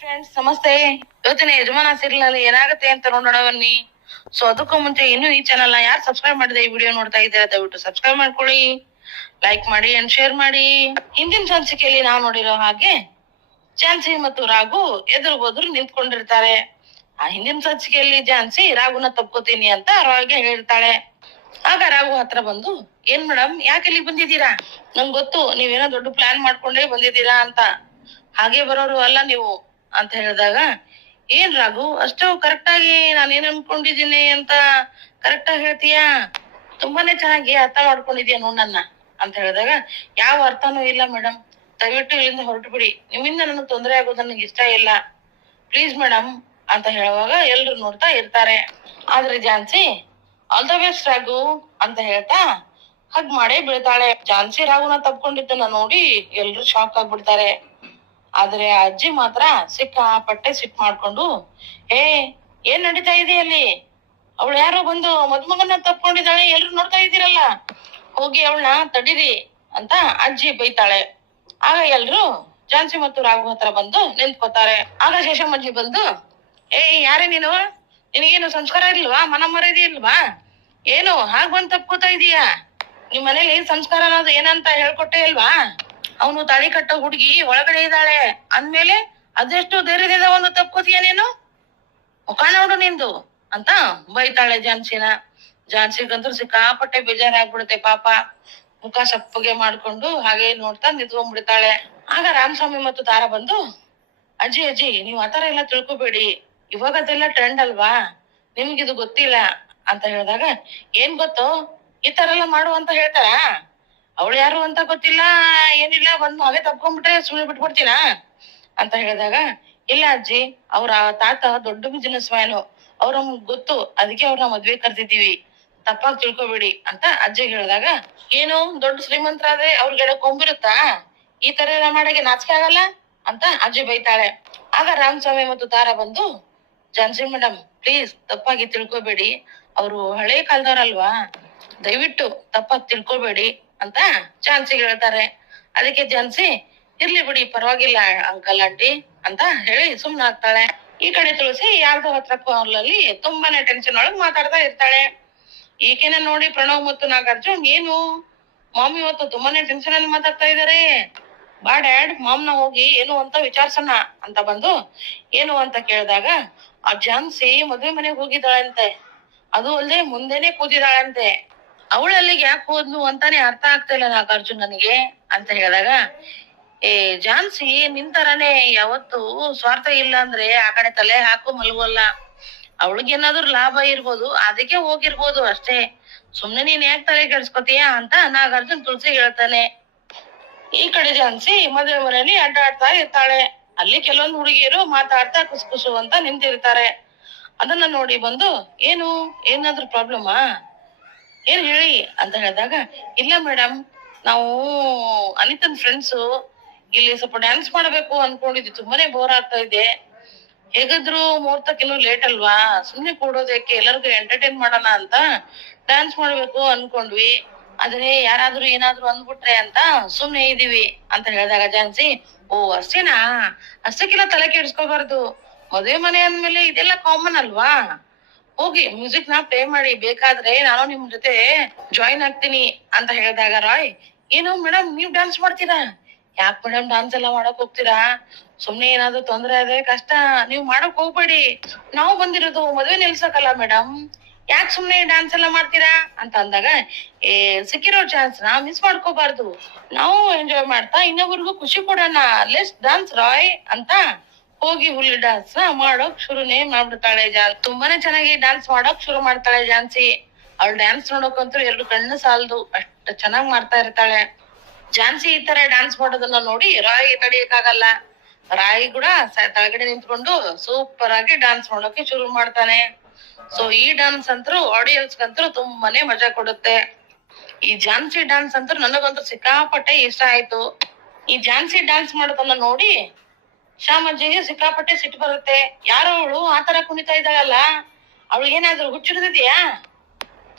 Friends ನಮಸ್ತೆ. ಇವತ್ತಿನ ಯಜಮಾನ ಸೀರಿಯಲ್ ಅಲ್ಲಿ ಏನಾಗುತ್ತೆ ಅಂತ ನೋಡೋಣ ಬನ್ನಿ. ಸೊ ಅದಕ್ಕೂ ಮುಂಚೆ ಇನ್ನು ಈ ಚಾನಲ್ನ ಯಾರು ಸಬ್ಸ್ಕ್ರೈಬ್ ಮಾಡಿದೆ ಈ ವಿಡಿಯೋ ನೋಡ್ತಾ ಇದ್ದೀರಾ, ದಯವಿಟ್ಟು ಸಬ್ಸ್ಕ್ರೈಬ್ ಮಾಡ್ಕೊಳ್ಳಿ. ಲೈಕ್ ಮಾಡಿ ಅಂಡ್ ಶೇರ್ ಮಾಡಿ. ಹಿಂದಿನ ಸಂಚಿಕೆಯಲ್ಲಿ ನಾವು ನೋಡಿರೋ ಹಾಗೆ ಝಾನ್ಸಿ ಮತ್ತು ರಾಘು ಎದುರು ಬದುರು ನಿಂತ್ಕೊಂಡಿರ್ತಾರೆ. ಆ ಹಿಂದಿನ ಸಂಚಿಕೆಯಲ್ಲಿ ಝಾನ್ಸಿ, ರಾಘುನ ತಪ್ಕೋತೀನಿ ಅಂತ ರಾಯ್ಗೆ ಹೇಳ್ತಾಳೆ. ಆಗ ರಾಘು ಹತ್ರ ಬಂದು, ಏನ್ ಮೇಡಮ್ ಯಾಕೆ ಇಲ್ಲಿ ಬಂದಿದ್ದೀರಾ? ನಂಗ್ ಗೊತ್ತು, ನೀವೇನೋ ದೊಡ್ಡ ಪ್ಲಾನ್ ಮಾಡ್ಕೊಂಡೇ ಬಂದಿದ್ದೀರಾ ಅಂತ. ಹಾಗೆ ಬರೋರು ಅಲ್ಲ ನೀವು. ಅಂತ ಹೇಳಿದಾಗ, ಏನ್ ರಾಘು, ಅಷ್ಟು ಕರೆಕ್ಟ್ ಆಗಿ ನಾನು ಏನ್ ಅನ್ಕೊಂಡಿದೀನಿ ಅಂತ ಕರೆಕ್ಟ್ ಆಗಿ ಹೇಳ್ತೀಯಾ? ತುಂಬಾನೇ ಚೆನ್ನಾಗಿ ಅರ್ಥ ಮಾಡ್ಕೊಂಡಿದ್ಯಾ ನೋ ನನ್ನ? ಅಂತ ಹೇಳಿದಾಗ, ಯಾವ ಅರ್ಥನೂ ಇಲ್ಲ ಮೇಡಮ್ ದಯವಿಟ್ಟು ಇಲ್ಲಿಂದ ಹೊರಟು ಬಿಡಿ ನಿಮ್ಮಿಂದ ನನಗೆ ತೊಂದರೆ ಆಗೋದು ನನಗೆ ಇಷ್ಟ ಇಲ್ಲ. ಪ್ಲೀಸ್ ಮೇಡಮ್ ಅಂತ ಹೇಳುವಾಗ ಎಲ್ರು ನೋಡ್ತಾ ಇರ್ತಾರೆ. ಆದ್ರೆ Jhansi, all the best Raghu, ಅಂತ ಹೇಳ್ತಾ ಹಗ್ ಮಾಡೇ ಬೀಳ್ತಾಳೆ. ಝಾನ್ಸಿ ರಾಘುನ ತಪ್ಕೊಂಡಿದ್ದನ್ನ ನೋಡಿ ಎಲ್ರು ಶಾಕ್ ಆಗ್ಬಿಡ್ತಾರೆ. ಆದ್ರೆ ಅಜ್ಜಿ ಮಾತ್ರ ಸಿಕ್ಕಾಪಟ್ಟೆ ಸಿಟ್ ಮಾಡ್ಕೊಂಡು ಏ ಏನ್ ನಡೀತಾ ಇದೆ ಅಲ್ಲಿ? ಅವಳು ಯಾರೋ ಬಂದು ಮದ್ಮಗನ್ನ ತಪ್ಕೊಂಡಿದ್ದಾಳೆ, ಎಲ್ರು ನೋಡ್ತಾ ಇದ್ದೀರಲ್ಲ? ಹೋಗಿ ಅವಳನ್ನ ತಡೀರಿ ಅಂತ ಅಜ್ಜಿ ಬೈತಾಳೆ. ಆಗ ಎಲ್ರು ಜಾನ್ಸಿ ಮತ್ತು ರಾಘು ಹತ್ರ ಬಂದು ನಿಂತ್ಕೋತಾರೆ. ಆಗ ಶೇಷಮ್ಮಜ್ಜಿ ಬಂದು ಏ ಯಾರೇ ನೀನು? ನಿನಗೇನು ಸಂಸ್ಕಾರ ಇಲ್ವಾ? ಮನ ಮರ್ಯಾದೆ ಇಲ್ವಾ? ಏನು? ಹಾಗ್ ಬಂದ್ ತಪ್ಕೋತಾ ಇದೀಯಾ? ನಿಮ್ ಮನೇಲಿ ಸಂಸ್ಕಾರ ಅನ್ನೋದು ಏನಂತ ಹೇಳ್ಕೊಟ್ಟೆ ಇಲ್ವಾ? ಅವನು ತಾಳಿ ಕಟ್ಟೋ ಹುಡುಗಿ ಒಳಗಡೆ ಇದ್ದಾಳೆ. ಅಂದ್ಮೇಲೆ ಅದೆಷ್ಟು ಧೈರ್ಯದಿಂದ ಒಂದು ತಪ್ಕೋತೀಯ ನೀನು? ನೋಡು ನಿಂದು ಅಂತ ಬೈತಾಳೆ ಝಾನ್ಸಿನ ಝಾನ್ಸಿಗಂತೂ ಸಿಕ್ಕಾಪಟ್ಟೆ ಬೇಜಾರಾಗ್ಬಿಡುತ್ತೆ ಪಾಪ. ಮುಖ ಸಪ್ಪಗೆ ಮಾಡ್ಕೊಂಡು ಹಾಗೆ ನೋಡ್ತಾ ನಿಂತ್ಕೊಂಡ್ಬಿಡ್ತಾಳೆ. ಆಗ ರಾಮಸ್ವಾಮಿ ಮತ್ತು ತಾರ ಬಂದು, ಅಜ್ಜಿ ಅಜ್ಜಿ, ನೀವ್ ಆತರ ಎಲ್ಲ ತಿಳ್ಕೊಬೇಡಿ. ಇವಾಗ ಅದೆಲ್ಲ ಟ್ರೆಂಡ್ ಅಲ್ವಾ? ನಿಮ್ಗಿದು ಗೊತ್ತಿಲ್ಲ. ಅಂತ ಹೇಳಿದಾಗ, ಏನ್ ಗೊತ್ತು? ಈ ತರ ಎಲ್ಲ ಮಾಡು ಅಂತ ಹೇಳ್ತಾರ? ಅವಳು ಯಾರು ಅಂತ ಗೊತ್ತಿಲ್ಲ, ಏನಿಲ್ಲ, ಬಂದು ಹಾಗೆ ತಪ್ಕೊಂಡ್ಬಿಟ್ರೆ ಸುಮ್ಮನೆ ಬಿಟ್ಬಿಡ್ತೀನ ಅಂತ ಹೇಳಿದಾಗ, ಇಲ್ಲ ಅಜ್ಜಿ, ಅವ್ರ ತಾತ ದೊಡ್ಡ ಬಿಸಿನೆಸ್ ಮ್ಯಾನು ಅವ್ರ ಗೊತ್ತು, ಅದಕ್ಕೆ ಅವ್ರನ್ನ ಮದ್ವೆ ಕರ್ತಿದೀವಿ ತಪ್ಪಾಗಿ ತಿಳ್ಕೊಬೇಡಿ ಅಂತ ಅಜ್ಜಿ ಹೇಳಿದಾಗ, ಏನು, ದೊಡ್ಡ ಶ್ರೀಮಂತರಾದ್ರೆ ಅವ್ರಿಗೆ ಕೊಂಬಿರುತ್ತಾ? ಈ ತರ ಎಲ್ಲ ಮಾಡಕ್ಕೆ ನಾಚಿಕೆ ಆಗಲ್ಲ? ಅಂತ ಅಜ್ಜಿ ಬೈತಾಳೆ. ಆಗ ರಾಮಸ್ವಾಮಿ ಮತ್ತು ತಾರ ಬಂದು, ಜಾನ್ಸಿ ಮೇಡಮ್ ಪ್ಲೀಸ್ ತಪ್ಪಾಗಿ ತಿಳ್ಕೊಬೇಡಿ. ಅವರು ಹಳೆ ಕಾಲದವ್ರಲ್ವಾ? ದಯವಿಟ್ಟು ತಪ್ಪಾಗಿ ತಿಳ್ಕೊಬೇಡಿ. ಅಂತ ಝಾನ್ಸಿಗೆ ಹೇಳ್ತಾರೆ. ಅದಕ್ಕೆ ಝಾನ್ಸಿ, ಇರ್ಲಿ ಬಿಡಿ, ಪರವಾಗಿಲ್ಲ, ಅಂಕಲ್, ಆಂಟಿ, ಅಂತ ಹೇಳಿ ಸುಮ್ನ ಆಗ್ತಾಳೆ. ಈ ಕಡೆ ತುಳಸಿ ಯಾರ್ದೋ ಹತ್ರ ಅಲ್ಲಿ ತುಂಬಾನೇ ಟೆನ್ಷನ್ ಒಳಗ್ ಮಾತಾಡ್ತಾ ಇರ್ತಾಳೆ. ಈಕೆನ ನೋಡಿ ಪ್ರಣವ್ ಮತ್ತು ನಾಗಾರ್ಜುನ್, ಏನು? ಮಾಮ್ ಇವತ್ತು ತುಂಬಾನೇ ಟೆನ್ಷನ್ ಅಲ್ಲಿ ಮಾತಾಡ್ತಾ ಇದಾರೆ. ಬಾ ಡ್ಯಾಡ್, ಮಾಮ್ನ ಹೋಗಿ ಏನು ಅಂತ ವಿಚಾರ್ಸೋಣ ಅಂತ ಬಂದು, ಏನು ಅಂತ ಕೇಳಿದಾಗ, ಆ ಝಾನ್ಸಿ ಮದ್ವೆ ಮನೆಗೆ ಹೋಗಿದ್ದಾಳಂತೆ. ಅದು ಅಲ್ಲದೆ ಮುಂದೆನೆ ಕೂತಿದ್ದಾಳಂತೆ. ಅವಳು ಅಲ್ಲಿಗೆ ಯಾಕೆ ಹೋದ್ಲು ಅಂತಾನೆ ಅರ್ಥ ಆಗ್ತಾ ಇಲ್ಲ ನಾಗಾರ್ಜುನ್ ನನಗೆ ಅಂತ ಹೇಳಿದಾಗ, ಏ, ಜಾನ್ಸಿ, ನಿನ್ ತರಾನೇ ಯಾವತ್ತು ಸ್ವಾರ್ಥ ಇಲ್ಲ ಅಂದ್ರೆ ಆ ಕಡೆ ತಲೆ ಹಾಕು ಮಲಗುವಲ್ಲ ಏನಾದ್ರು ಲಾಭ ಇರ್ಬೋದು, ಅದಕ್ಕೆ ಹೋಗಿರ್ಬೋದು ಅಷ್ಟೇ. ಸುಮ್ನೆ ನೀನ್ ಯಾಕೆ ತಲೆ ಕೆಡ್ಸ್ಕೊತೀಯ ಅಂತ ನಾಗಾರ್ಜುನ್ ತುಳಸಿ ಹೇಳ್ತಾನೆ. ಈ ಕಡೆ ಜಾನ್ಸಿ ಮದುವೆ ಮನೆಯಲ್ಲಿ ಅಡ್ಡಾಡ್ತಾ ಇರ್ತಾಳೆ. ಅಲ್ಲಿ ಕೆಲವೊಂದು ಹುಡುಗಿಯರು ಮಾತಾಡ್ತಾ ಕುಸ್ಕುಸು ಅಂತ ನಿಂತಿರ್ತಾರೆ. ಅದನ್ನ ನೋಡಿ ಬಂದು, ಏನು? ಏನಾದ್ರು ಪ್ರಾಬ್ಲಮಾ ಏನ್ ಹೇಳಿ ಅಂತ ಹೇಳಿದಾಗ, ಇಲ್ಲ ಮೇಡಮ್ ನಾವು ಅನಿತನ್ ಫ್ರೆಂಡ್ಸು ಇಲ್ಲಿ ಸ್ವಲ್ಪ ಡ್ಯಾನ್ಸ್ ಮಾಡಬೇಕು ಅನ್ಕೊಂಡಿದ್ವಿ. ತುಂಬಾನೇ ಬೋರ್ ಆಗ್ತಾ ಇದೆ. ಹೇಗಾದ್ರು ಮುಹೂರ್ತಕ್ಕಿನ್ನೂ ಲೇಟ್ ಅಲ್ವಾ? ಸುಮ್ನೆ ಕೂಡೋದಕ್ಕೆ ಎಲ್ಲರಿಗೂ ಎಂಟರ್ಟೈನ್ ಮಾಡೋಣ ಅಂತ ಡ್ಯಾನ್ಸ್ ಮಾಡ್ಬೇಕು ಅನ್ಕೊಂಡ್ವಿ. ಆದ್ರೆ ಯಾರಾದ್ರೂ ಏನಾದ್ರೂ ಅಂದ್ಬಿಟ್ರೆ ಅಂತ ಸುಮ್ನೆ ಇದೀವಿ ಅಂತ ಹೇಳಿದಾಗ ಜಾನ್ಸಿ, ಓ, ಅಷ್ಟೇನಾ? ಅಷ್ಟಕ್ಕೆಲ್ಲ ತಲೆ ಕೆಡಿಸ್ಕೋಬಾರ್ದು. ಮದುವೆ ಮನೆ ಅಂದ್ಮೇಲೆ ಇದೆಲ್ಲ ಕಾಮನ್ ಅಲ್ವಾ? ಹೋಗಿ ಮ್ಯೂಸಿಕ್ನ ಪ್ಲೇ ಮಾಡಿ, ಬೇಕಾದ್ರೆ ನಾನು ನಿಮ್ ಜೊತೆ ಜಾಯಿನ್ ಆಗ್ತೀನಿ ಅಂತ ಹೇಳಿದಾಗ ರಾಯ್, ಏನು ಮೇಡಮ್ ನೀವ್ ಡ್ಯಾನ್ಸ್ ಮಾಡ್ತೀರಾ? ಯಾಕ್ ಮೇಡಮ್ ಡಾನ್ಸ್ ಎಲ್ಲ ಮಾಡಕ್ ಹೋಗ್ತೀರಾ? ಸುಮ್ನೆ ಏನಾದ್ರು ತೊಂದ್ರೆ ಆದ್ರೆ ಕಷ್ಟ, ನೀವ್ ಮಾಡಕ್ ಹೋಗ್ಬೇಡಿ. ನಾವು ಬಂದಿರೋದು ಮದ್ವೆ ನಿಲ್ಸಕಲ್ಲ ಮೇಡಮ್ ಯಾಕ್ ಸುಮ್ನೆ ಡ್ಯಾನ್ಸ್ ಎಲ್ಲ ಮಾಡ್ತೀರಾ? ಅಂತ ಅಂದಾಗ, ಏ, ಸಿಕ್ಕಿರೋ ಚಾನ್ಸ್ನ ಮಿಸ್ ಮಾಡ್ಕೋಬಾರ್ದು. ನಾವು ಎಂಜಾಯ್ ಮಾಡ್ತಾ ಇನ್ನೊಬ್ರಿಗೂ ಖುಷಿ ಕೊಡೋಣ. ಲೆಸ್ ಡಾನ್ಸ್ ರಾಯ್ ಅಂತ ಹೋಗಿ ಹುಲಿ ಡಾನ್ಸ್ ಮಾಡೋಕ್ ಶುರುನೇ ಮಾಡ್ಬಿಡ್ತಾಳೆ ಜಾನ್ ತುಂಬಾನೇ ಚೆನ್ನಾಗಿ ಡಾನ್ಸ್ ಮಾಡೋಕ್ ಶುರು ಮಾಡ್ತಾಳೆ ಝಾನ್ಸಿ ಅವಳು ಡ್ಯಾನ್ಸ್ ನೋಡೋಕಂತೂ ಎರಡು ಕಣ್ಣು ಸಾಲದು. ಅಷ್ಟು ಚೆನ್ನಾಗ್ ಮಾಡ್ತಾ ಇರ್ತಾಳೆ. ಜಾನ್ಸಿ ಈ ತರ ಡ್ಯಾನ್ಸ್ ಮಾಡೋದನ್ನ ನೋಡಿ ರಾಯಿ ತಡಿಯಕ್ಕಾಗಲ್ಲ. ರಾಯಿ ಕೂಡ ತಳಗಡೆ ನಿಂತ್ಕೊಂಡು ಸೂಪರ್ ಆಗಿ ಡ್ಯಾನ್ಸ್ ಮಾಡೋಕೆ ಶುರು ಮಾಡ್ತಾನೆ. ಸೊ ಈ ಡ್ಯಾನ್ಸ್ ಅಂತರೂ ಆಡಿಯನ್ಸ್ ಅಂತರೂ ತುಂಬಾನೇ ಮಜಾ ಕೊಡುತ್ತೆ. ಈ ಝಾನ್ಸಿ ಡಾನ್ಸ್ ಅಂತೂ ನನಗಂತೂ ಸಿಕ್ಕಾಪಟ್ಟೆ ಇಷ್ಟ ಆಯ್ತು. ಈ ಝಾನ್ಸಿ ಡ್ಯಾನ್ಸ್ ಮಾಡೋದನ್ನ ನೋಡಿ ಶ್ಯಾಮಜ್ಜಿಗೆ ಸಿಕ್ಕಾಪಟ್ಟೆ ಸಿಟ್ಟು ಬರುತ್ತೆ. ಯಾರೋ ಅವಳು ಆತರ ಕುಣಿತಾ ಇದ್ದಾಳಲ್ಲ ಅವಳು ಏನಾದ್ರು ಹುಚ್ಚಿಡ್ದಿದ್ಯಾ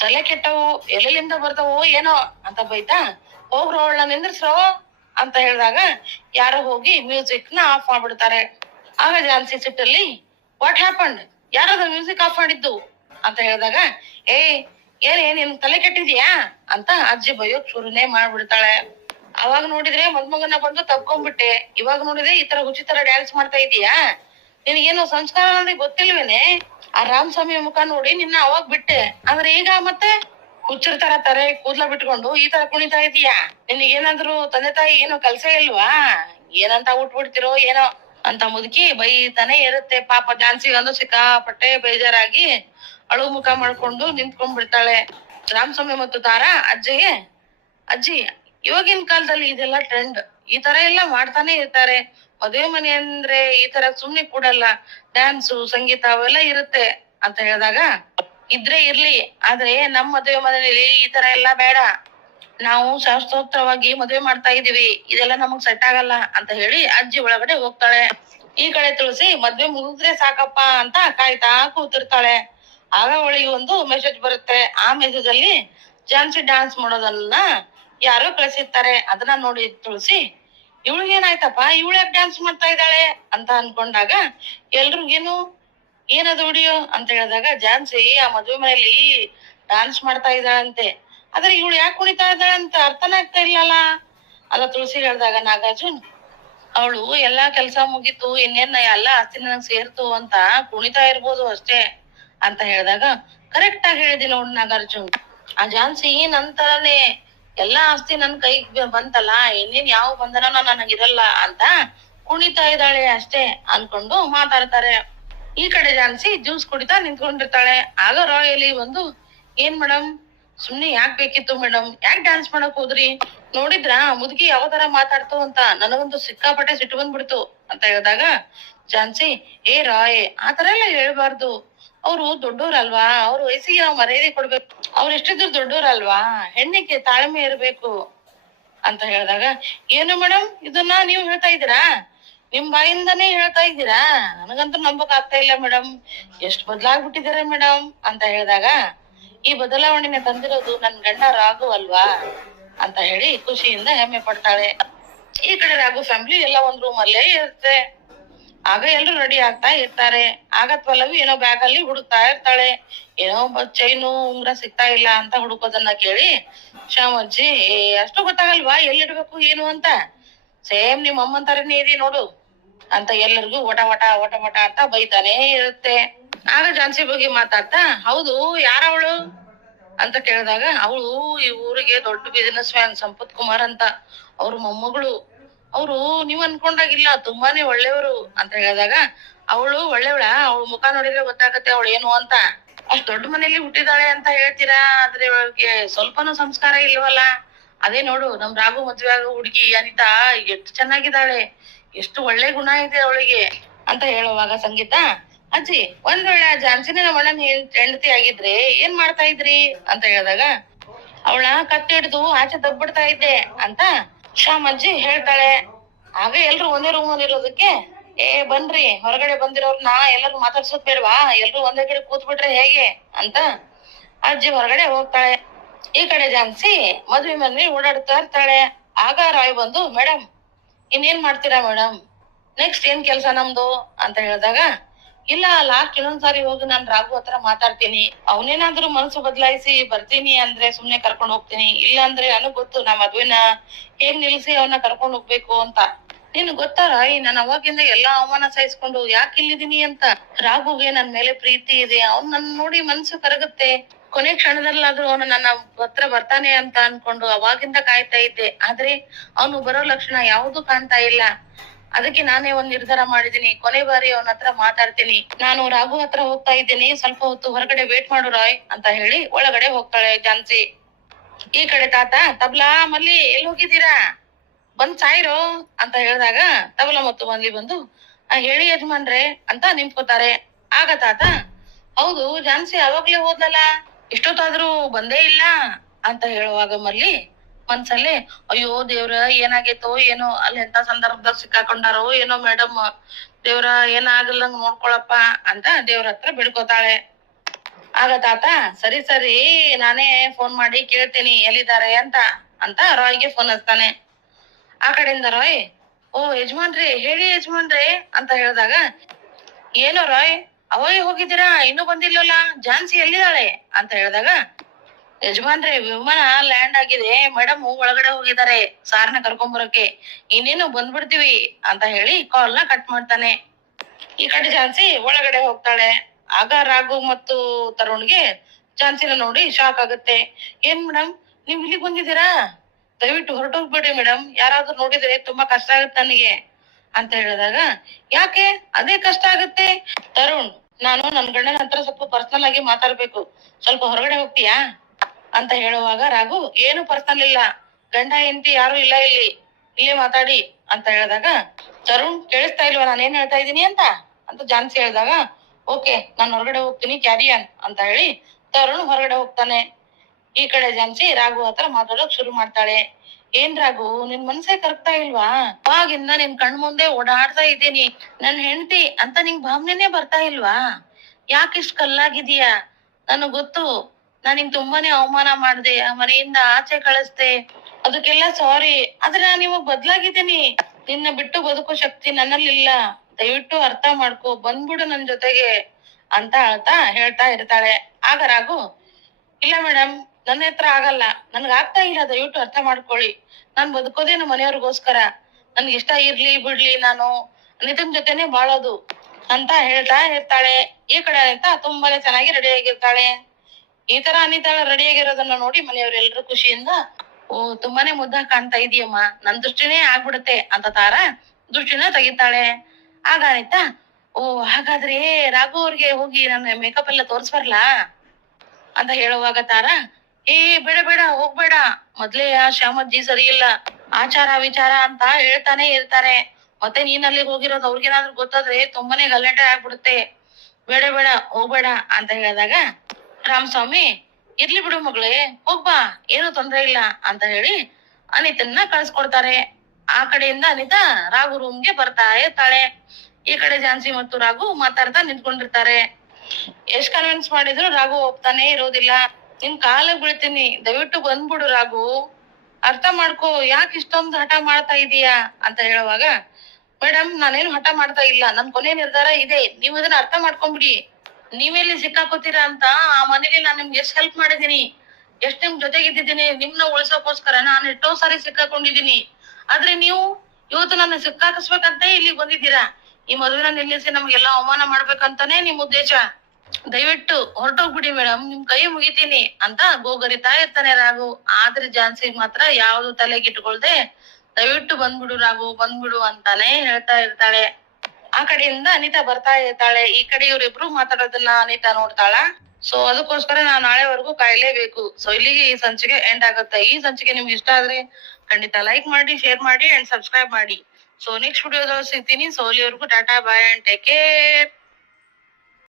ತಲೆ ಕೆಟ್ಟವು, ಎಲ್ಲೆಲ್ಲಿಂದ ಬರ್ತಾವೋ ಏನೋ ಅಂತ ಬೈತಾ, ಹೋಗ್ರೋ, ಅವಳನ್ನ ನಿಂದ್ರಿಸ್ರೋ ಅಂತ ಹೇಳಿದಾಗ ಯಾರೋ ಹೋಗಿ ಮ್ಯೂಸಿಕ್ನ ಆಫ್ ಮಾಡ್ಬಿಡ್ತಾರೆ. ಆಗ ಜಾನ್ಸಿ ಸಿಟ್ಟಲ್ಲಿ ವಾಟ್ ಹ್ಯಾಪಂಡ್ ಯಾರದ ಮ್ಯೂಸಿಕ್ ಆಫ್ ಮಾಡಿದ್ದು? ಅಂತ ಹೇಳಿದಾಗ ಏ ಏನ್, ನಿನ್ ತಲೆ ಕೆಟ್ಟಿದ್ಯಾ? ಅಂತ ಅಜ್ಜಿ ಬೈಯೋಕ್ ಶುರುನೇ ಮಾಡ್ಬಿಡ್ತಾಳೆ. ಅವಾಗ ನೋಡಿದ್ರೆ ಮದ್ಮಗನ ಬಂದು ತಪ್ಕೊಂಡ್ಬಿಟ್ಟೆ ಇವಾಗ ನೋಡಿದ್ರೆ ಈ ತರ ಉಚಿತರ ಡ್ಯಾನ್ಸ್ ಮಾಡ್ತಾ ಇದೀಯಾ? ನಿನಗೇನು ಸಂಸ್ಕಾರ ಅನ್ನೋದೇ ಗೊತ್ತಿಲ್ವೇನೆ? ಆ ರಾಮಸ್ವಾಮಿ ಮುಖ ನೋಡಿ ನಿನ್ನ ಅವಾಗ ಬಿಟ್ಟೆ. ಆದ್ರೆ ಈಗ ಮತ್ತೆ ಹುಚ್ಚರ ತರ ತಾರೆ ಕೂದ್ಲ ಬಿಟ್ಕೊಂಡು ಈ ತರ ಕುಣಿತಾ ಇದೀಯಾ? ನಿನಗೇನಾದ್ರು ತಂದೆ ತಾಯಿ ಏನು ಕೆಲ್ಸ ಇಲ್ವಾ? ಏನಂತ ಉಟ್ಬಿಡ್ತಿರೋ ಏನೋ ಅಂತ ಮುದುಕಿ ಬೈತಾನೆ ಇರುತ್ತೆ. ಪಾಪ ಡ್ಯಾನ್ಸಿಗಂದು ಸಿಕ್ಕಾಪಟ್ಟೆ ಬೇಜಾರಾಗಿ ಅಳು ಮುಖ ಮಾಡ್ಕೊಂಡು ನಿಂತ್ಕೊಂಡ್ಬಿಡ್ತಾಳೆ. ರಾಮಸ್ವಾಮಿ ಮತ್ತು ತಾರಾ ಅಜ್ಜಿಗೆ ಅಜ್ಜಿ ಇವಾಗಿನ ಕಾಲದಲ್ಲಿ ಇದೆಲ್ಲ ಟ್ರೆಂಡ್ ಈ ತರ ಎಲ್ಲ ಮಾಡ್ತಾನೆ ಇರ್ತಾರೆ. ಮದುವೆ ಮನೆ ಅಂದ್ರೆ ಈ ತರ ಸುಮ್ನೆ ಕೂಡಲ್ಲ. ಡ್ಯಾನ್ಸು ಸಂಗೀತ ಅವೆಲ್ಲ ಇರುತ್ತೆ ಅಂತ ಹೇಳಿದಾಗ, ಇದ್ರೆ ಇರ್ಲಿ, ಆದ್ರೆ ನಮ್ ಮದುವೆ ಮನೆಯಲ್ಲಿ ಈ ತರ ಎಲ್ಲ ಬೇಡ. ನಾವು ಶಾಸ್ತ್ರೋಕ್ತವಾಗಿ ಮದುವೆ ಮಾಡ್ತಾ ಇದೀವಿ. ಇದೆಲ್ಲ ನಮಗ್ ಸೆಟ್ ಆಗಲ್ಲ ಅಂತ ಹೇಳಿ ಅಜ್ಜಿ ಒಳಗಡೆ ಹೋಗ್ತಾಳೆ. ಈ ಕಡೆ ತುಳಸಿ ಮದ್ವೆ ಮುಗಿದ್ರೆ ಸಾಕಪ್ಪ ಅಂತ ಕಾಯ್ತಾ ಕೂತಿರ್ತಾಳೆ. ಆಗ ಅವಳಿಗೆ ಒಂದು ಮೆಸೇಜ್ ಬರುತ್ತೆ. ಆ ಮೆಸೇಜ್ ಅಲ್ಲಿ ಝಾನ್ಸಿ ಡ್ಯಾನ್ಸ್ ಮಾಡೋದನ್ನ ಯಾರೋ ಕಳಿಸಿರ್ತಾರೆ, ಅದನ್ನ ನೋಡಿ ತುಳಸಿ ಇವಳಿಗೇನಾಯ್ತಪ್ಪ ಇವಳು ಯಾಕೆ ಡ್ಯಾನ್ಸ್ ಮಾಡ್ತಾ ಇದ್ದಾಳೆ? ಅಂತ ಅನ್ಕೊಂಡಾಗ ಎಲ್ರಿಗೇನು ಏನದು ಉಡಿಯೋ ಅಂತ ಹೇಳಿದಾಗ, ಜಾನ್ಸಿ, ಆ ಮದುವೆ ಮನೆಯಲ್ಲಿ ಡ್ಯಾನ್ಸ್ ಮಾಡ್ತಾ ಇದ್ದಾಳಂತೆ. ಆದ್ರೆ ಇವಳು ಯಾಕೆ ಕುಣಿತಾ ಇದ್ದಾಳೆ ಅಂತ ಅರ್ಥನೇ ಆಗ್ತಾ ಇಲ್ಲಲ್ಲ? ಅಲ್ಲ ತುಳಸಿ ಹೇಳ್ದಾಗ ನಾಗಾರ್ಜುನ್, ಅವಳು ಎಲ್ಲಾ ಕೆಲಸ ಮುಗೀತು, ಇನ್ನೇನ್ ಎಲ್ಲ ಆಸ್ತಿ ನನಗೆ ಸೇರ್ತು ಅಂತ ಕುಣಿತಾ ಇರ್ಬೋದು ಅಷ್ಟೇ. ಅಂತ ಹೇಳಿದಾಗ, ಕರೆಕ್ಟ್ ಆಗಿ ಹೇಳಿದಿ ನೋಡ್ ನಾಗಾರ್ಜುನ್. ಆ ಜಾನ್ಸಿ ನನ್ ತರಾನೇ ಎಲ್ಲಾ ಆಸ್ತಿ ನನ್ ಕೈಗ್ ಬಂತಲ್ಲ, ಇನ್ನೇನ್ ಯಾವ ಬಂಧನನೂ ನನಗಿರಲ್ಲ ಅಂತ ಕುಣಿತಾ ಇದ್ದಾಳೆ ಅಷ್ಟೇ ಅನ್ಕೊಂಡು ಮಾತಾಡ್ತಾರೆ. ಈ ಕಡೆ ಝಾನ್ಸಿ ಜ್ಯೂಸ್ ಕುಡಿತಾ ನಿಂತ್ಕೊಂಡಿರ್ತಾಳೆ. ಆಗ ರಾಯಲಿ ಬಂದು ಏನ್ ಮೇಡಮ್ ಸುಮ್ನೆ ಯಾಕ್ ಬೇಕಿತ್ತು ಮೇಡಮ್ ಯಾಕ್ ಡ್ಯಾನ್ಸ್ ಮಾಡಕ್ ಹೋದ್ರಿ? ನೋಡಿದ್ರ, ಮುದುಕಿ ಯಾವ ತರ ಮಾತಾಡ್ತು ಅಂತ ನನಗಂತೂ ಸಿಕ್ಕಾಪಟ್ಟೆ ಸಿಟ್ಟು ಬಂದ್ಬಿಡ್ತು ಅಂತ ಹೇಳಿದಾಗ ಝಾನ್ಸಿ ಏ ರಾಯ್ ಆತರ ತರ ಎಲ್ಲ ಹೇಳ್ಬಾರ್ದು. ಅವ್ರು ದೊಡ್ಡೋರಲ್ವಾ? ಅವ್ರ ವಯಸ್ಸಿಗೆ ನಾವು ಮರ್ಯಾದೆ ಕೊಡ್ಬೇಕು. ಅವ್ರ ಎಷ್ಟಿದ್ರು ದೊಡ್ಡೋರಲ್ವಾ? ಹೆಣ್ಣಿಗೆ ತಾಳ್ಮೆ ಇರ್ಬೇಕು ಅಂತ ಹೇಳಿದಾಗ, ಏನು ಮೇಡಮ್ ಇದನ್ನ ನೀವು ಹೇಳ್ತಾ ಇದ್ದೀರಾ? ನಿಮ್ ಬಾಯಿಂದಾನೇ ಹೇಳ್ತಾ ಇದ್ದೀರಾ? ನನಗಂತೂ ನಂಬಕ್ ಆಗ್ತಾ ಇಲ್ಲ ಮೇಡಮ್ ಎಷ್ಟ್ ಬದ್ಲಾಗ್ಬಿಟ್ಟಿದ್ದೀರಾ ಮೇಡಮ್ ಅಂತ ಹೇಳಿದಾಗ, ಈ ಬದಲಾವಣೆನ ತಂದಿರೋದು ನನ್ ಗಂಡ ರಾಘು ಅಲ್ವಾ? ಅಂತ ಹೇಳಿ ಖುಷಿಯಿಂದ ಹೆಮ್ಮೆ ಪಡ್ತಾಳೆ. ಈ ಕಡೆ ರಾಘು ಫ್ಯಾಮಿಲಿ ಎಲ್ಲ ಒಂದ್ ರೂಮ್ ಅಲ್ಲೇ ಇರುತ್ತೆ. ಆಗ ಎಲ್ರು ರೆಡಿ ಆಗ್ತಾ ಇರ್ತಾರೆ. ಆಗ ಪಲ್ಲವಿ ಏನೋ ಬ್ಯಾಗ್ ಅಲ್ಲಿ ಹುಡುಕ್ತಾ ಇರ್ತಾಳೆ. ಏನೋ ಚೈನು ಉಂಗ್ರ ಸಿಗ್ತಾ ಇಲ್ಲ ಅಂತ ಹುಡುಕೋದನ್ನ ಕೇಳಿ ಶ್ಯಾಮಜ್ಜಿ "ಏ, ಅಷ್ಟು ಗೊತ್ತಾಗಲ್ವಾ? ಎಲ್ಲಿಡ್ಬೇಕು ಏನು ಅಂತ? ಸೇಮ್ ನಿಮ್ ಅಮ್ಮನ್ ತರನೇ ಇದೆ ನೋಡು ಅಂತ ಎಲ್ಲರಿಗೂ ಒಟ ಒಟ ಒಟ ಒಟ ಅಂತ ಬೈತಾನೆ ಇರುತ್ತೆ. ಆಗ ಜಾನ್ಸಿ ಬಗ್ಗೆ ಮಾತಾಡ್ತಾ ಹೌದು ಯಾರವಳು? ಅಂತ ಕೇಳಿದಾಗ ಅವಳು ಈ ಊರಿಗೆ ದೊಡ್ಡ ಬಿಸಿನೆಸ್ ಮ್ಯಾನ್ ಸಂಪತ್ ಕುಮಾರ್ ಅಂತ. ಅವ್ರ ಮೊಮ್ಮಗಳು. ಅವರು ನೀವ್ ಅನ್ಕೊಂಡಾಗಿಲ್ಲ ತುಂಬಾನೇ ಒಳ್ಳೆಯವರು ಅಂತ ಹೇಳಿದಾಗ, ಅವಳು ಒಳ್ಳೆಯವಳ, ಅವಳ ಮುಖ ನೋಡಿದ್ರೆ ಗೊತ್ತಾಗತ್ತೆ ಅವಳು ಏನು ಅಂತ. ಅಷ್ಟ್ ದೊಡ್ಡ ಮನೇಲಿ ಹುಟ್ಟಿದಾಳೆ ಅಂತ ಹೇಳ್ತೀರಾ? ಆದ್ರೆ ಅವಳಿಗೆ ಸ್ವಲ್ಪನೂ ಸಂಸ್ಕಾರ ಇಲ್ವಲ್ಲ? ಅದೇ ನೋಡು, ನಮ್ ರಾಘು ಮದ್ವೆ ಆಗೋ ಹುಡುಗಿ ಅನಿತಾ ಎಷ್ಟು ಚೆನ್ನಾಗಿದ್ದಾಳೆ, ಎಷ್ಟು ಒಳ್ಳೆ ಗುಣ ಇದೆ ಅವಳಿಗೆ ಅಂತ ಹೇಳುವಾಗ ಸಂಗೀತ, ಅಜ್ಜಿ, ಒಂದ್ ವೇಳೆ ಝಾನ್ಸಿನೇ ನಮ್ಮ ಹೆಂಡತಿ ಆಗಿದ್ರೆ ಏನ್ ಮಾಡ್ತಾ ಇದ್ರಿ? ಅಂತ ಹೇಳಿದಾಗ, ಅವಳ ಕತ್ತಿ ಹಿಡ್ದು ಆಚೆ ದಬ್ಬಿಡ್ತಾ ಇದ್ದೆ ಅಂತ ಶ್ಯಾಮ್ ಅಜ್ಜಿ ಹೇಳ್ತಾಳೆ ಆಗ ಎಲ್ರು ಒಂದೇ ರೂಮ್ ಅಲ್ಲಿ ಇರೋದಕ್ಕೆ? ಏ, ಬನ್ರಿ, ಹೊರಗಡೆ ಬಂದಿರೋರ್ನ ಎಲ್ಲರೂ ಮಾತಾಡ್ಸೋದ್ ಬೇಡವಾ? ಎಲ್ರು ಒಂದೇ ಕಡೆ ಕೂತ್ ಬಿಟ್ರೆ ಹೇಗೆ? ಅಂತ ಅಜ್ಜಿ ಹೊರಗಡೆ ಹೋಗ್ತಾಳೆ. ಈ ಕಡೆ ಜಾನ್ಸಿ ಮದ್ವೆ ಮನೆ ಓಡಾಡ್ತಾ ಇರ್ತಾಳೆ. ಆಗ ರಾಯ್ ಬಂದು ಮೇಡಮ್ ಇನ್ನೇನ್ ಮಾಡ್ತೀರಾ ಮೇಡಮ್ ನೆಕ್ಸ್ಟ್ ಏನ್ ಕೆಲ್ಸ ನಮ್ದು? ಅಂತ ಹೇಳಿದಾಗ ಇಲ್ಲ ಲಾಸ್ಟ್ ಇನ್ನೊಂದ್ಸಾರಿ ಹೋಗಿ ನಾನ್ ರಾಘು ಹತ್ರ ಮಾತಾಡ್ತೀನಿ. ಅವನೇನಾದ್ರೂ ಮನಸ್ಸು ಬದಲಾಯಿಸಿ ಬರ್ತೀನಿ ಅಂದ್ರೆ ಸುಮ್ನೆ ಕರ್ಕೊಂಡ್ ಹೋಗ್ತೀನಿ. ಇಲ್ಲ ಅಂದ್ರೆ ನನಗ್ ಗೊತ್ತು ನಾ ಮದ್ವೆನ ಹೇಗ್ ನಿಲ್ಸಿ ಅವನ್ನ ಕರ್ಕೊಂಡ್ ಹೋಗ್ಬೇಕು ಅಂತ. ನಿನ್ ಗೊತ್ತಾ ರಾಯ್? ನಾನು ಅವಾಗಿಂದ ಎಲ್ಲಾ ಅವಮಾನ ಸಹಿಸ್ಕೊಂಡು ಯಾಕೆ ಇಲ್ಲಿದೀನಿ ಅಂತ? ರಾಘುಗೆ ನನ್ ಮೇಲೆ ಪ್ರೀತಿ ಇದೆ. ಅವ್ನ್ ನನ್ ನೋಡಿ ಮನ್ಸು ಕರಗುತ್ತೆ. ಕೊನೆ ಕ್ಷಣದಲ್ಲಾದ್ರೂ ಅವನು ನನ್ನ ಹತ್ರ ಬರ್ತಾನೆ ಅಂತ ಅನ್ಕೊಂಡು ಅವಾಗಿಂದ ಕಾಯ್ತಾ ಇದ್ದೆ. ಆದ್ರೆ ಅವನು ಬರೋ ಲಕ್ಷಣ ಯಾವ್ದು ಕಾಣ್ತಾ ಇಲ್ಲ. ಅದಕ್ಕೆ ನಾನೇ ಒಂದ್ ನಿರ್ಧಾರ ಮಾಡಿದೀನಿ ಕೊನೆ ಬಾರಿ ಅವನ ಹತ್ರ ಮಾತಾಡ್ತೀನಿ. ನಾನು ರಾಘು ಹತ್ರ ಹೋಗ್ತಾ ಇದ್ದೀನಿ. ಸ್ವಲ್ಪ ಹೊತ್ತು ಹೊರಗಡೆ ವೇಟ್ ಮಾಡು ರಾಯ್ ಅಂತ ಹೇಳಿ ಒಳಗಡೆ ಹೋಗ್ತಾಳೆ ಜಾನ್ಸಿ. ಈ ಕಡೆ ತಾತ, ತಬ್ಲಾ, ಮಲ್ಲಿ, ಎಲ್ಲಿ ಹೋಗಿದ್ದೀರಾ? ಬಂದ್ ಸಾಯಿರೋ ಅಂತ ಹೇಳಿದಾಗ ತಬಲ ಮತ್ತು ಮಲ್ಲಿ ಬಂದು ಹೇಳಿ ಯಜಮಾನ್ರೆ ಅಂತ ನಿಂತ್ಕೋತಾರೆ. ಆಗ ತಾತ, ಹೌದು, ಜಾನ್ಸಿ ಅವಾಗ್ಲೇ ಹೋದ್ಲಲ್ಲ? ಇಷ್ಟೊತ್ತಾದ್ರೂ ಬಂದೇ ಇಲ್ಲ ಅಂತ ಹೇಳುವಾಗ ಮಲ್ಲಿ ಮನ್ಸಲ್ಲಿ ಅಯ್ಯೋ ದೇವ್ರ, ಏನಾಗೈತೋ, ಏನೋ, ಅಲ್ಲಿ ಎಂತ ಸಂದರ್ಭದಾಗ ಸಿಕ್ಕಾಕೊಂಡಾರೋ, ಏನೋ ಮೇಡಮ್ ದೇವ್ರ ಏನಾಗಲ್ಲಂಗ್ ನೋಡ್ಕೊಳಪ್ಪ ಅಂತ ದೇವ್ರ ಹತ್ರ ಬಿಡ್ಕೋತಾಳೆ. ಆಗ ತಾತ, ಸರಿ ಸರಿ, ನಾನೇ ಫೋನ್ ಮಾಡಿ ಕೇಳ್ತೀನಿ, ಎಲ್ಲಿದ್ದಾರೆ ಅಂತ ಅಂತ ರಾಯ್ಗೆ ಫೋನ್ ಹಚ್ತಾನೆ. ಆ ಕಡೆಯಿಂದ ರಾಯ್, ಓ ಯಜಮಾನ್ರಿ, ಹೇಳಿ ಯಜಮಾನ್ರಿ ಅಂತ ಹೇಳಿದಾಗ, ಏನೋ ರಾಯ್ ಅವಯ್ ಹೋಗಿದ್ದೀರಾ, ಇನ್ನೂ ಬಂದಿಲ್ಲಲ್ಲ, ಝಾನ್ಸಿ ಎಲ್ಲಿದ್ದಾಳೆ? ಅಂತ ಹೇಳಿದಾಗ ಯಜಮಾನ್ರೆ, ವಿಮಾನ ಲ್ಯಾಂಡ್ ಆಗಿದೆ. ಮೇಡಮ್ ಒಳಗಡೆ ಹೋಗಿದ್ದಾರೆ. ಸಾರ್ನ ಬರೋಕೆ. ಇನ್ನೇನು ಬಂದ್ಬಿಡ್ತೀವಿ ಅಂತ ಹೇಳಿ ಕಾಲ್ನ ಕಟ್ ಮಾಡ್ತಾನೆ. ಈ ಕಡೆ ಝಾನ್ಸಿ ಒಳಗಡೆ ಹೋಗ್ತಾಳೆ. ಆಗ ರಾಘು ಮತ್ತು ತರುಣ್ಗೆ ಝಾನ್ಸಿನ ನೋಡಿ ಶಾಕ್ ಆಗುತ್ತೆ. ಏನ್ ಮೇಡಮ್ ನೀವ್ ಇಲ್ಲಿ ಬಂದಿದ್ದೀರಾ? ದಯವಿಟ್ಟು ಹೊರಟೋಗ್ಬೇಡಿ ಮೇಡಮ್ ಯಾರಾದ್ರೂ ನೋಡಿದ್ರೆ ತುಂಬಾ ಕಷ್ಟ ಆಗುತ್ತೆ ನನಗೆ ಅಂತ ಹೇಳಿದಾಗ, ಯಾಕೆ? ಅದೇ ಕಷ್ಟ ಆಗುತ್ತೆ. ತರುಣ್, ನಾನು ನನ್ ಗಂಡನ ಹತ್ರ ಸ್ವಲ್ಪ ಪರ್ಸನಲ್ ಆಗಿ ಮಾತಾಡ್ಬೇಕು. ಸ್ವಲ್ಪ ಹೊರಗಡೆ ಹೋಗ್ತೀಯಾ? ಅಂತ ಹೇಳುವಾಗ, ರಾಘು, ಏನು ಪರ್ಸನಲ್ ಇಲ್ಲ. ಗಂಡ, ಹೆಂಡತಿ ಯಾರು ಇಲ್ಲ ಇಲ್ಲಿ. ಇಲ್ಲೇ ಮಾತಾಡಿ. ಅಂತ ಹೇಳಿದಾಗ, ತರುಣ್, ಕೇಳಿಸ್ತಾ ಇಲ್ವಾ? ನಾನು ಏನ್ ಹೇಳ್ತಾ ಇದ್ದೀನಿ ಅಂತ? ಅಂತ ಜಾನ್ಸಿ ಹೇಳಿದಾಗ, ಓಕೆ, ನಾನು ಹೊರಗಡೆ ಹೋಗ್ತೀನಿ, ಕ್ಯಾರಿಯನ್. ಅಂತ ಹೇಳಿ ತರುಣ್ ಹೊರಗಡೆ ಹೋಗ್ತಾನೆ. ಈ ಕಡೆ ಜಾನ್ಸಿ ರಾಘು ಹತ್ರ ಮಾತಾಡೋಕ್ ಶುರು ಮಾಡ್ತಾಳೆ. ಏನ್ ರಾಘು, ನಿನ್ ಮನ್ಸೇ ಕರ್ಗ್ತಾ ಇಲ್ವಾ? ಅವಾಗಿಂದ ನಿನ್ ಕಣ್ ಮುಂದೆ ಓಡಾಡ್ತಾ ಇದ್ದೀನಿ. ನನ್ ಹೆಂಡತಿ ಅಂತ ನಿಂಗ್ ಭಾವನೆನೆ ಬರ್ತಾ ಇಲ್ವಾ? ಯಾಕಿಷ್ಟ್ ಕಲ್ಲಾಗಿದೀಯಾ ನನಗ್ ಗೊತ್ತು. ನಾನ್ ನಿಂಗ್ ತುಂಬಾನೇ ಅವಮಾನ ಮಾಡ್ದೆ, ಆ ಮನೆಯಿಂದ ಆಚೆ ಕಳಿಸ್ದೆ. ಅದಕ್ಕೆಲ್ಲ ಸಾರಿ ಆದ್ರೆ ನಾನು ಇವಾಗ ಬದ್ಲಾಗಿದ್ದೀನಿ. ನಿನ್ನ ಬಿಟ್ಟು ಬದುಕೋ ಶಕ್ತಿ ನನ್ನಲ್ಲಿಲ್ಲ. ದಯವಿಟ್ಟು ಅರ್ಥ ಮಾಡ್ಕೋ, ಬಂದ್ಬಿಡು ನನ್ ಜೊತೆಗೆ ಅಂತ ಅಳ್ತಾ ಹೇಳ್ತಾ ಇರ್ತಾಳೆ. ಆಗ ರಾಘು, ಇಲ್ಲ ಮೇಡಮ್ ನನ್ನ ಹತ್ರ ಆಗಲ್ಲ. ನನ್ಗೆ ಆಗ್ತಾ ಇಲ್ಲ, ದಯವಿಟ್ಟು ಅರ್ಥ ಮಾಡ್ಕೊಳ್ಳಿ. ನಾನ್ ಬದುಕೋದೇ ನಮ್ಮ ಮನೆಯವ್ರಿಗೋಸ್ಕರ. ನನ್ಗೆ ಇಷ್ಟ ಇರ್ಲಿ, ಬಿಡ್ಲಿ ನಾನು. ನಿತಿನ್ ಜೊತೆನೆ ಬಾಳೋದು ಅಂತ ಹೇಳ್ತಾ ಇರ್ತಾಳೆ. ಈ ಕಡೆ ಅನಿತಾ ತುಂಬಾನೇ ಚೆನ್ನಾಗಿ ರೆಡಿ ಆಗಿರ್ತಾಳೆ. ಈ ತರ ಅನಿತಾಳ ರೆಡಿ ಆಗಿರೋದನ್ನ ನೋಡಿ ಮನೆಯವರೆಲ್ಲರೂ ಖುಷಿಯಿಂದ, ಓ, ತುಂಬಾನೇ ಮುದ್ದ ಕಾಣ್ತಾ ಇದೀಯಮ್ಮ. ನನ್ ದೃಷ್ಟಿನೇ ಆಗ್ಬಿಡುತ್ತೆ ಅಂತ ತಾರ ದೃಷ್ಟಿನ ತೆಗಿತಾಳೆ. ಆಗ ಅನಿತಾ, ಓ, ಹಾಗಾದ್ರೆ ರಾಘು ಅವ್ರಿಗೆ ಹೋಗಿ ನನ್ನ ಮೇಕಪ್ ಎಲ್ಲ ತೋರ್ಸ್ಬರ್ಲಾ? ಅಂತ ಹೇಳುವಾಗ ತಾರ, ಏ, ಬೇಡ ಬೇಡ, ಹೋಗ್ಬೇಡ. ಮೊದ್ಲೇ ಆ ಶ್ಯಾಮಜ್ಜಿ ಸರಿ ಇಲ್ಲ. ಆಚಾರ ವಿಚಾರ ಅಂತ ಹೇಳ್ತಾನೆ ಇರ್ತಾರೆ. ಮತ್ತೆ ನೀನ್ ಅಲ್ಲಿಗೆ ಹೋಗಿರೋದು ಅವ್ರಿಗೇನಾದ್ರೂ ಗೊತ್ತಾದ್ರೆ ತುಂಬಾನೇ ಗಲಾಟೆ ಆಗ್ಬಿಡುತ್ತೆ. ಬೇಡ ಬೇಡ, ಹೋಗ್ಬೇಡ ಅಂತ ಹೇಳಿದಾಗ ರಾಮಸ್ವಾಮಿ, ಇರ್ಲಿ ಬಿಡು ಮಗಳೇ ಹೋಗ್ಬಾ ಏನು ತೊಂದರೆ ಇಲ್ಲ ಅಂತ ಹೇಳಿ ಅನಿತನ್ನ ಕಳ್ಸ್ಕೊಡ್ತಾರೆ. ಆ ಕಡೆಯಿಂದ ಅನಿತಾ ರಾಘು ರೂಮ್ಗೆ ಬರ್ತಾ ಇರ್ತಾಳೆ. ಈ ಕಡೆ ಝಾನ್ಸಿ ಮತ್ತು ರಾಘು ಮಾತಾಡ್ತಾ ನಿಂತ್ಕೊಂಡಿರ್ತಾರೆ. ಎಷ್ಟ್ ಕನ್ವಿನ್ಸ್ ಮಾಡಿದ್ರು ರಾಘು ಒಪ್ತಾನೆ ಇರೋದಿಲ್ಲ. ನಿನ್ ಕಾಲಿಗೆ ಬೀಳ್ತೀನಿ, ದಯವಿಟ್ಟು ಬಂದ್ಬಿಡು ರಾಘು. ಅರ್ಥ ಮಾಡ್ಕೋ, ಯಾಕೆ ಇಷ್ಟೊಂದು ಹಠ ಮಾಡ್ತಾ ಇದೀಯಾ ಅಂತ ಹೇಳುವಾಗ ಮೇಡಮ್ ನಾನೇನು ಹಠ ಮಾಡ್ತಾ ಇಲ್ಲ. ನನ್ ಕೊನೆ ನಿರ್ಧಾರ ಇದೆ. ನೀವು ಇದನ್ನ ಅರ್ಥ ಮಾಡ್ಕೊಂಬಿಡಿ. ನೀವೆಲ್ಲಿ ಸಿಕ್ಕಾಕೋತೀರಾ ಅಂತ ಆ ಮನೇಲಿ ನಾನ್ ನಿಮ್ಗೆ ಎಷ್ಟ್ ಹೆಲ್ಪ್ ಮಾಡಿದೀನಿ ಎಷ್ಟ್ ನಿಮ್ ಜೊತೆಗಿದ್ದೀನಿ ನಿಮ್ನ ಉಳ್ಸೋಕೋಸ್ಕರ ನಾನು ಎಷ್ಟೋ ಸಾರಿ ಸಿಕ್ಕಾಕೊಂಡಿದೀನಿ ಆದ್ರೆ ನೀವು ಇವತ್ತು ನನ್ನ ಸಿಕ್ಕಾಕಿಸ್ಬೇಕಂತ ಇಲ್ಲಿ ಬಂದಿದ್ದೀರಾ? ಈ ಮದುವೆನ ನಿಲ್ಲಿಸಿ ನಮ್ಗೆಲ್ಲ ಅವಮಾನ ಮಾಡ್ಬೇಕಂತಾನೆ ನಿಮ್ ಉದ್ದೇಶ. ದಯವಿಟ್ಟು ಹೊರಟೋಗ್ಬಿಡಿ ಮೇಡಮ್ ನಿಮ್ ಕೈ ಮುಗಿತೀನಿ ಅಂತ ಗೋಗರಿತಾ ಇರ್ತಾನೆ ರಾಘು. ಆದ್ರೆ ಜಾನ್ಸಿ ಮಾತ್ರ ಯಾವ್ದು ತಲೆಗಿಟ್ಕೊಳ್ದೆ ದಯವಿಟ್ಟು ಬಂದ್ಬಿಡು ರಾಘು, ಬಂದ್ಬಿಡು ಅಂತಾನೆ ಹೇಳ್ತಾ ಇರ್ತಾಳೆ. ಆ ಕಡೆಯಿಂದ ಅನಿತಾ ಬರ್ತಾ ಇರ್ತಾಳೆ ಈ ಕಡೆ ಇವ್ರಿಬ್ರು ಮಾತಾಡೋದನ್ನ ಅನಿತಾ ನೋಡ್ತಾಳ. ಸೊ ಅದಕ್ಕೋಸ್ಕರ ನಾವು ನಾಳೆವರೆಗೂ ಕಾಯಲೇಬೇಕು. ಸೊ ಇಲ್ಲಿಗೆ ಈ ಸಂಚಿಕೆ ಎಂಡ್ ಆಗುತ್ತೆ. ಈ ಸಂಚಿಕೆ ನಿಮ್ಗೆ ಇಷ್ಟ ಆದ್ರೆ ಖಂಡಿತ ಲೈಕ್ ಮಾಡಿ ಶೇರ್ ಮಾಡಿ ಅಂಡ್ ಸಬ್ಸ್ಕ್ರೈಬ್ ಮಾಡಿ. ಸೊ ನೆಕ್ಸ್ಟ್ ವಿಡಿಯೋದಲ್ಲಿ ಸಿಗ್ತೀನಿ. ಸೊ ಅಲ್ಲಿವರೆಗೂ tata bye and take care